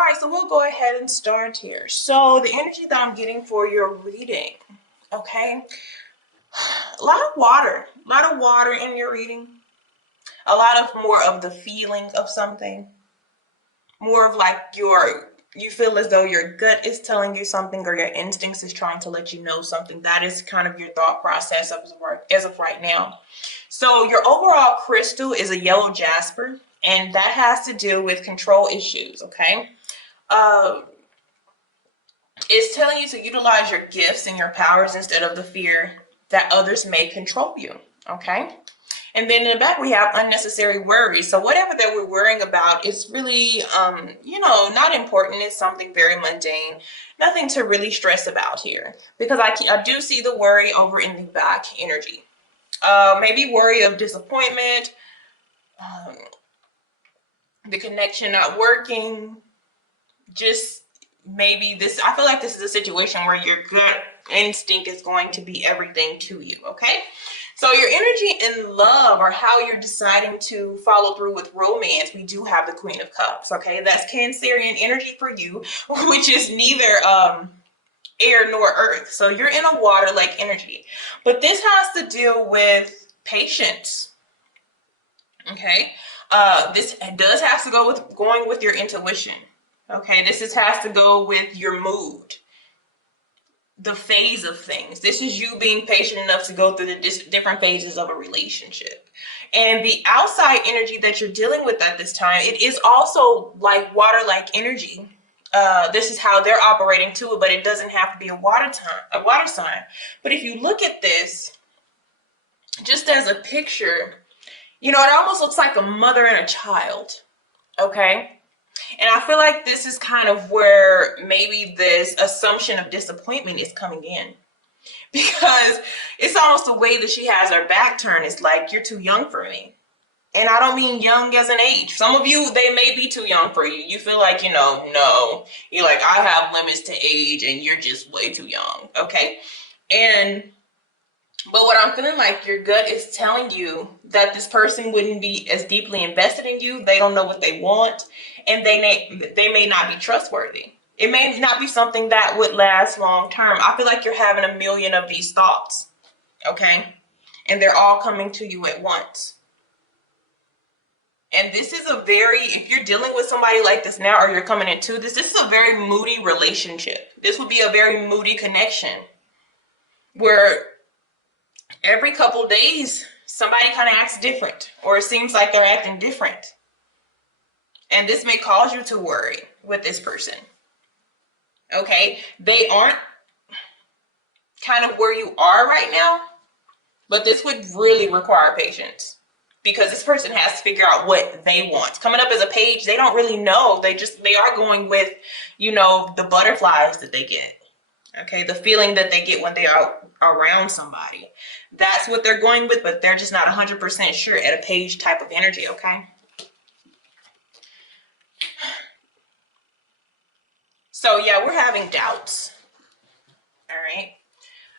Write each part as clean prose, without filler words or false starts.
All right, so we'll go ahead and start here. So the energy that I'm getting for your reading, okay? A lot of water in your reading. A lot of more of the feeling of something. More of like you feel as though your gut is telling you something or your instincts is trying to let you know something. That is kind of your thought process as of right now. So your overall crystal is a yellow jasper, and that has to do with control issues, okay? Uh, it's telling you to utilize your gifts and your powers instead of the fear that others may control you, okay? And then in the back, we have unnecessary worries. So whatever that we're worrying about is really, not important. It's something very mundane. Nothing to really stress about here. Because I do see the worry over in the back energy. Maybe worry of disappointment, the connection not working, just maybe this, I feel like this is a situation where your gut instinct is going to be everything to you, okay? So your energy in love, or how you're deciding to follow through with romance, we do have the Queen of Cups, okay? That's Cancerian energy for you, which is neither air nor earth. So you're in a water-like energy. But this has to deal with patience, okay? This does have to go with going with your intuition. Okay, has to go with your mood, the phase of things. This is you being patient enough to go through the different phases of a relationship. And the outside energy that you're dealing with at this time, it is also like water-like energy. This is how they're operating too, but it doesn't have to be a water sign. But if you look at this, just as a picture, it almost looks like a mother and a child, okay? And I feel like this is kind of where maybe this assumption of disappointment is coming in, because it's almost the way that she has her back turned. It's like, you're too young for me. And I don't mean young as an age. Some of you, they may be too young for you. You feel like, no, you're like, I have limits to age and you're just way too young. Okay. But what I'm feeling like, your gut is telling you that this person wouldn't be as deeply invested in you. They don't know what they want, and they may not be trustworthy. It may not be something that would last long term. I feel like you're having a million of these thoughts, okay? And they're all coming to you at once. And this is if you're dealing with somebody like this now, or you're coming into this is a very moody relationship. This would be a very moody connection where every couple days somebody kind of acts different, or it seems like they're acting different. And this may cause you to worry with this person. Okay, they aren't kind of where you are right now, but this would really require patience, because this person has to figure out what they want. Coming up as a page, they don't really know. They are going with, the butterflies that they get. Okay, the feeling that they get when they are around somebody. That's what they're going with, but they're just not 100% sure at a page type of energy, okay? So yeah, we're having doubts. All right.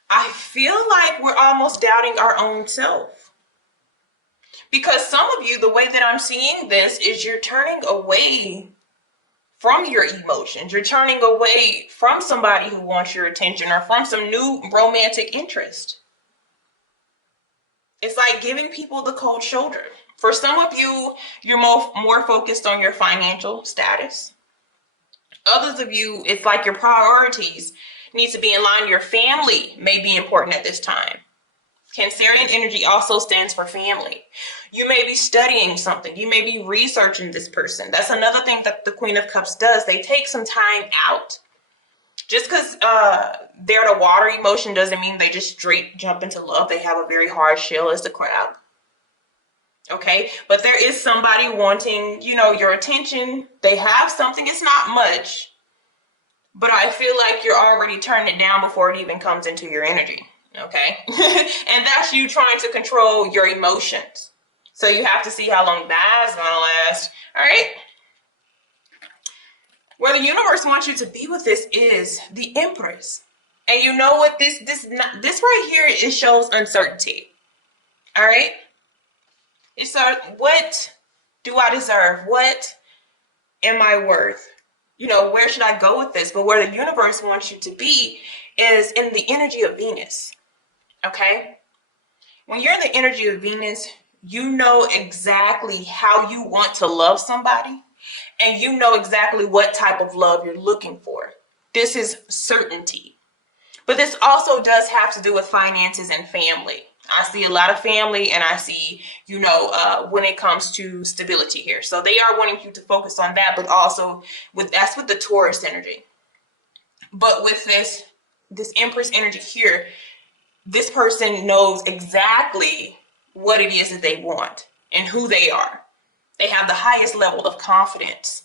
I feel like we're almost doubting our own self. Because some of you, the way that I'm seeing this is you're turning away from your emotions. You're turning away from somebody who wants your attention, or from some new romantic interest. It's like giving people the cold shoulder. For some of you, you're more focused on your financial status. Others of you, it's like your priorities need to be in line. Your family may be important at this time. Cancerian energy also stands for family. You may be studying something. You may be researching this person. That's another thing that the Queen of Cups does. They take some time out. Just because they're the water emotion doesn't mean they just straight jump into love. They have a very hard shell as the crab. Okay, but there is somebody wanting, your attention. They have something. It's not much, but I feel like you're already turning it down before it even comes into your energy. Okay, and that's you trying to control your emotions. So you have to see how long that's gonna last. All right. Where the universe wants you to be with this is the Empress. And you know what, this right here, it shows uncertainty. All right. It's what do I deserve? What am I worth? where should I go with this? But where the universe wants you to be is in the energy of Venus. Okay? When you're in the energy of Venus, you know exactly how you want to love somebody, and you know exactly what type of love you're looking for. This is certainty. But this also does have to do with finances and family. I see a lot of family, and I see, when it comes to stability here. So they are wanting you to focus on that, but also that's with the Taurus energy. But with this Empress energy here, this person knows exactly what it is that they want and who they are. They have the highest level of confidence.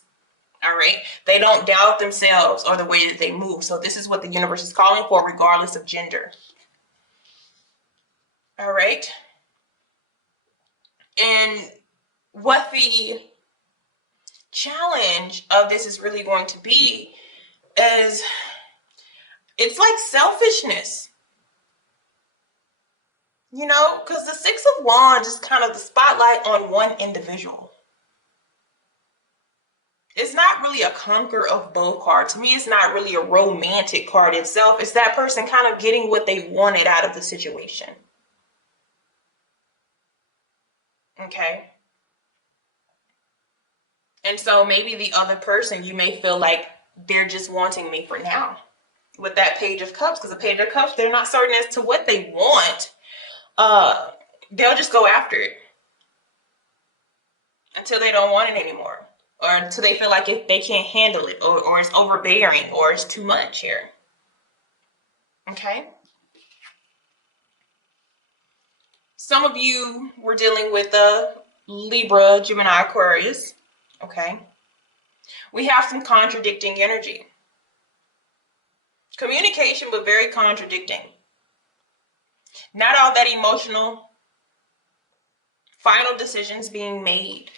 All right. They don't doubt themselves or the way that they move. So this is what the universe is calling for, regardless of gender. All right. And what the challenge of this is really going to be is it's like selfishness. Because the Six of Wands is kind of the spotlight on one individual. It's not really a conquer of both card. To me, it's not really a romantic card itself. It's that person kind of getting what they wanted out of the situation. Okay. And so maybe the other person, you may feel like they're just wanting me for now. With that Page of Cups, because the Page of Cups, they're not certain as to what they want. They'll just go after it until they don't want it anymore, or until they feel like if they can't handle it, or it's overbearing, or it's too much here. Okay. Some of you were dealing with Libra, Gemini, Aquarius. Okay. We have some contradicting energy. Communication, but very contradicting. Not all that emotional. Final decisions being made.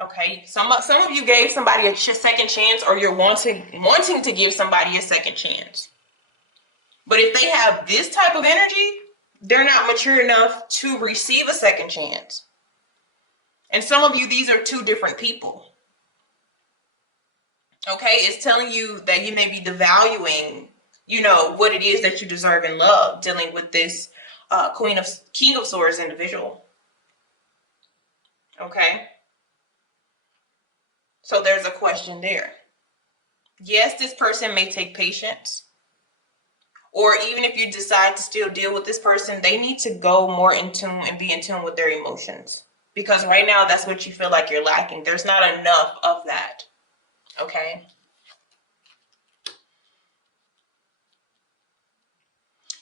Okay. Some of you gave somebody a second chance, or you're wanting to give somebody a second chance. But if they have this type of energy, they're not mature enough to receive a second chance. And some of you, these are two different people. Okay, it's telling you that you may be devaluing, what it is that you deserve in love, dealing with this King of Swords individual. Okay, so there's a question there. Yes, this person may take patience, or even if you decide to still deal with this person, they need to go more in tune and be in tune with their emotions, because right now that's what you feel like you're lacking. There's not enough of that. Okay.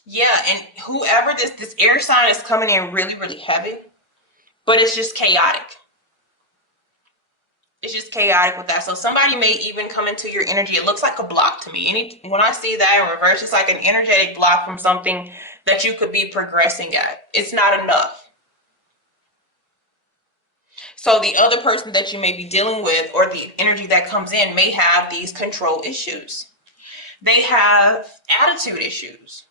Yeah, and whoever this air sign is coming in really, really heavy, but it's just chaotic. It's just chaotic with that. So somebody may even come into your energy. It looks like a block to me. When I see that in reverse, it's like an energetic block from something that you could be progressing at. It's not enough. So the other person that you may be dealing with, or the energy that comes in, may have these control issues. They have attitude issues.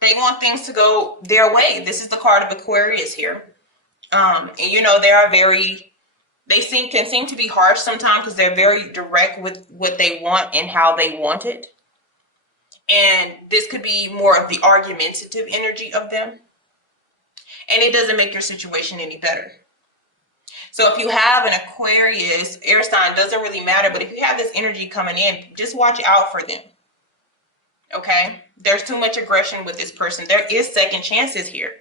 They want things to go their way. This is the card of Aquarius here. And they can seem to be harsh sometimes, because they're very direct with what they want and how they want it. And this could be more of the argumentative energy of them. And it doesn't make your situation any better. So if you have an Aquarius air sign, doesn't really matter, but if you have this energy coming in, just watch out for them. Okay? There's too much aggression with this person. There is second chances here.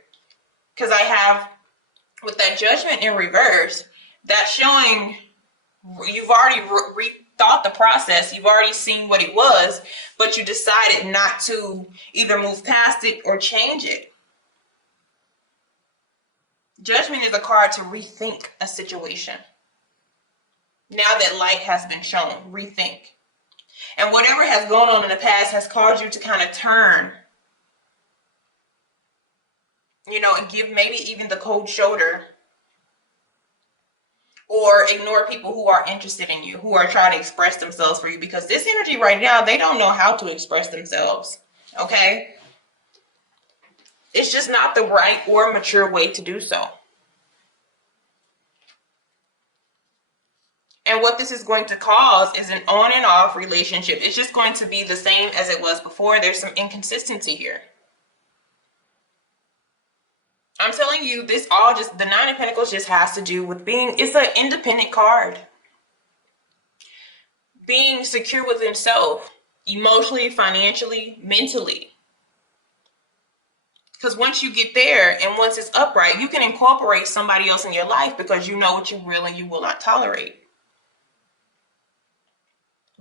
Because I have, with that Judgment in reverse, that's showing you've already rethought the process. You've already seen what it was, but you decided not to either move past it or change it. Judgment is a card to rethink a situation. Now that light has been shown, rethink. And whatever has gone on in the past has caused you to kind of turn, and give maybe even the cold shoulder, or ignore people who are interested in you, who are trying to express themselves for you, because this energy right now, they don't know how to express themselves. Okay? It's just not the right or mature way to do so. And what this is going to cause is an on and off relationship. It's just going to be the same as it was before. There's some inconsistency here. I'm telling you, this all just, the Nine of Pentacles just has to do with being, it's an independent card. Being secure with himself, emotionally, financially, mentally. Because once you get there and once it's upright, you can incorporate somebody else in your life because you know what you will and you will not tolerate.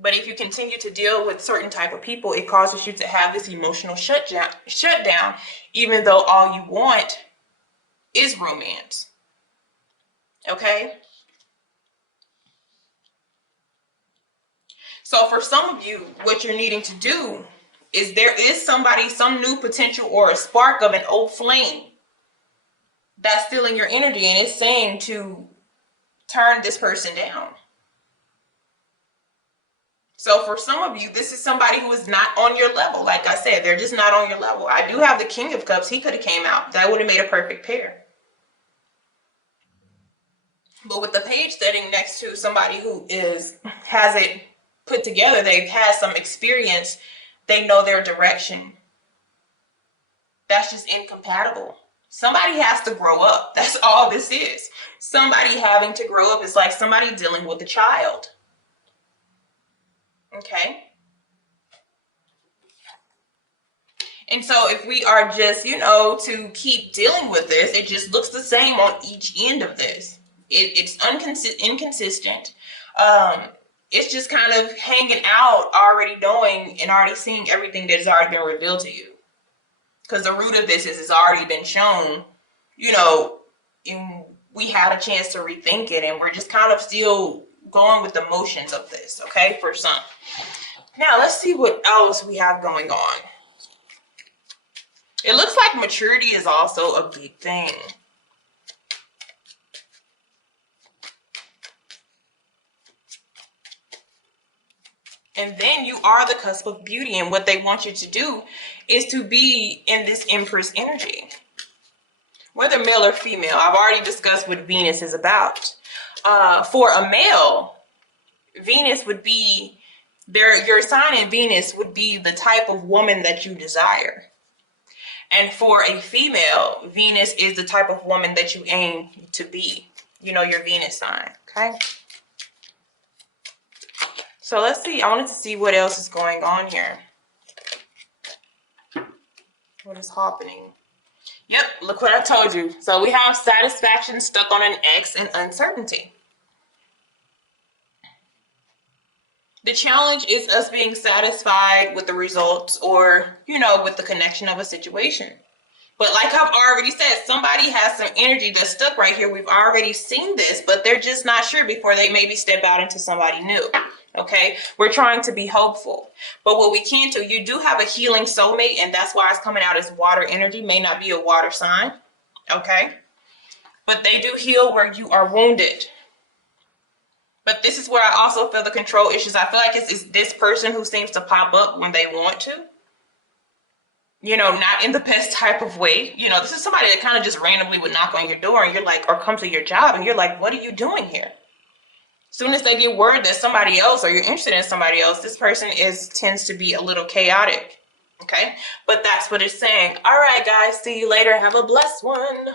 But if you continue to deal with certain type of people, it causes you to have this emotional shutdown, even though all you want is romance. Okay? So for some of you, what you're needing to do is there is somebody, some new potential or a spark of an old flame that's still in your energy and it's saying to turn this person down. So for some of you, this is somebody who is not on your level. Like I said, they're just not on your level. I do have the King of Cups. He could have came out. That would have made a perfect pair. But with the page sitting next to somebody who has it put together, they've had some experience, they know their direction. That's just incompatible. Somebody has to grow up. That's all this is. Somebody having to grow up is like somebody dealing with a child. Okay? And so if we are just, to keep dealing with this, it just looks the same on each end of this. It's inconsistent. It's just kind of hanging out, already knowing and already seeing everything that has already been revealed to you. Because the root of this is it's already been shown, and we had a chance to rethink it, and we're just kind of still going with the motions of this, okay, for some. Now, let's see what else we have going on. It looks like maturity is also a big thing. And then you are the cusp of beauty, and what they want you to do is to be in this Empress energy. Whether male or female, I've already discussed what Venus is about. For a male, Venus would be, your sign in Venus would be the type of woman that you desire. And for a female, Venus is the type of woman that you aim to be. Your Venus sign, okay? So let's see. I wanted to see what else is going on here. What is happening? Yep, look what I told you. So we have satisfaction stuck on an X and uncertainty. The challenge is us being satisfied with the results or, with the connection of a situation. But like I've already said, somebody has some energy that's stuck right here. We've already seen this, but they're just not sure before they maybe step out into somebody new. Okay, we're trying to be hopeful, but what we can do, you do have a healing soulmate, and that's why it's coming out as water energy. May not be a water sign, okay, but they do heal where you are wounded. But this is where I also feel the control issues. I feel like it's this person who seems to pop up when they want to, not in the best type of way. This is somebody that kind of just randomly would knock on your door and you're like, or come to your job and you're like, what are you doing here? As soon as they get word that somebody else or you're interested in somebody else, this person tends to be a little chaotic. Okay, but that's what it's saying. All right, guys, see you later. Have a blessed one.